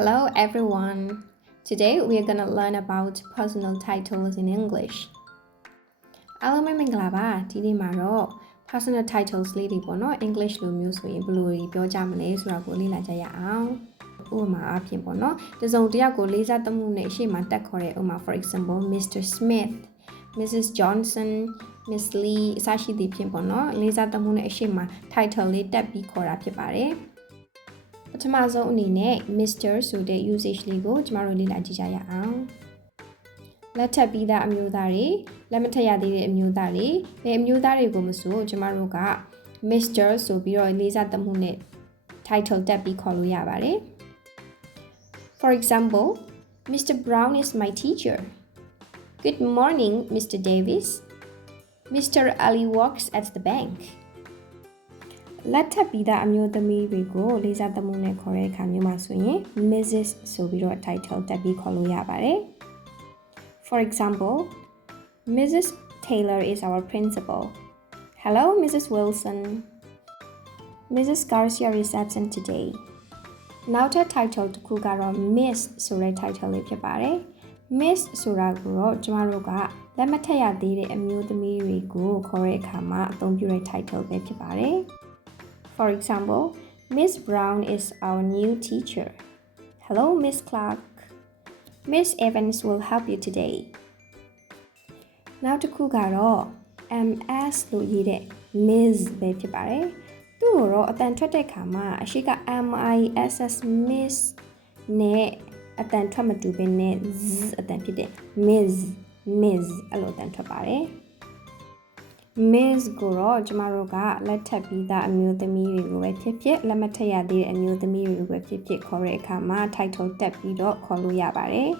Hello everyone. Today we are going to learn about personal titles in English. အားလုံးပဲမင်္ဂလာပါဒီနေ့မှာတော့ personal titles လေးတွေပေါ့နော် English လိုမျိုးဆိုရင်ဘယ်လိုပြောကြမလဲဆိုတာကိုလေ့လာကြရအောင်ဥပမာအဖြစ်ပေါ့နော်တစုံတစ်ယောက်ကိုလေးစားသမှုနဲ့အရှိမတက်ခေါ်တဲ့ဥပမာ for example Mr. Smith Mrs. Johnson Miss Lee အစရှိသည်ဖြင့်ပေါ့နော်လေးစားသမှုနဲ့အရှိမ title လေးတက်ပြီးခေါ်တာဖြစ်ပါတယ်ပထမဆုံးအနေနဲ့ Mr. ဆိုတဲ့ usage လေးကိုကျမတို့လေ့လာကြည့်ကြရအောင်လက်ထပ်ပြီးသားအမျိုးသားတွေလက်မထပ်ရသေးတဲ့အမျိုးသားတွေဘယ်အမျိုးသားတွေကိုမဆိုကျမတို့က Mr. ဆိုပြီးတော့လေးစားသမှုနဲ့ title တက်ပြီးခေါ်လို့ရပါတယ် For example Mr. Brown is my teacher Good morning Mr. Davis Mr. Ali works at the bankလက်ထပ်ပြီးသားအမျိုးသမီးတွေကိုလေးစားသမှုနဲ့ခေါ်တဲ့အခါမျိုးမှာဆိုရင် Mrs. ဆိုပြီးတော့ title တက်ပြီးခေါ်လို့ရပါတယ် For example Mrs. Taylor is our principal Hello Mrs. Wilson Mrs. Garcia is absent today နောက်ထပ် title တစ်ခုကတော့ Miss ဆိုတဲ့ title လေးဖြစ်ပါတယ် Miss ဆိုတာကိုတော့ကျမတို့ကလက်မထပ်ရသေးတဲ့အမျိုးသမီးတွေကိုခေါ်တဲ့အခါမှာအသုံးပြုတဲ့ title ပဲဖြစ်ပါတယ်For example, Miss Brown is our new teacher. Hello, Miss Clark. Miss Evans will help you today. နောက်တစ်ခုကတော့ MS လို့ရေးတဲ့ Miss ပဲဖြစ်ပါတယ်။သူ့ကိုတော့အတန်ထွက်တဲ့ခါမှာအရှိက MISS Miss နဲ့အတန်ထွက်မတူဘဲနဲ့ Z အတန်ဖြစ်တဲ့ Miss အဲ့လိုအတန်ထွက်ပါတယ်။ Miss ကိုတော့ကျမတို့ကလက်ထပ်ပြီးသားအမျိုးသမီးတွေကိုပဲဖြစ်ဖြစ်လက်မထပ်ရသေးတဲ့အမျိုးသမီးတွေကိုပဲဖြစ်ဖြစ်ခေါ်တဲ့အခါမှာ title တက်ပြီးတော့ခေါ်လို့ရပါတယ်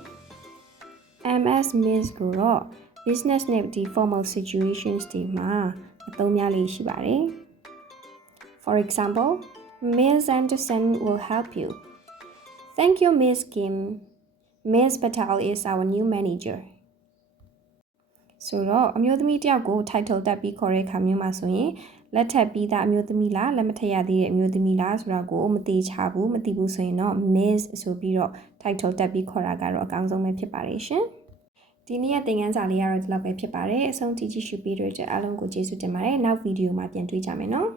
။ MS Miss ကိုတော့ business နဲ့ formal situations တွေမှာအသုံးများလေးရှိပါတယ်။ For example, Ms. Anderson will help you. Thank you, Ms. Kim. Ms. Patel is our new manager.ဆိုတော့အမျိုးသမီးတယောက်ကို title တက်ပြီးခေါ်တဲ့အခါမျိုးမှာဆိုရင်လက်ထပ်ပြီးသားအမျိုးသမီးလားလက်မထပ်ရသေးတဲ့အမျိုးသမီးလားဆိုတာကိုမသိချဘူးမသိဘူးဆိုရင်တော့ Miss ဆိုပြီးတော့ title တက်ပြီးခေါ်တာကတော့အကောင်းဆုံးပဲဖြစ်ပါတယ်ရှင်ဒီနေ့ရဲ့သင်ခန်းစာလေးကတော့ဒီလောက်ပဲဖြစ်ပါတယ်အဆုံးထိကြည့်ရှုပေးတဲ့အတွက်အားလုံးကိုကျေးဇူးတင်ပါတယ်နောက်ဗီဒီယိုမှာပြန်တွေ့ကြမယ်နော်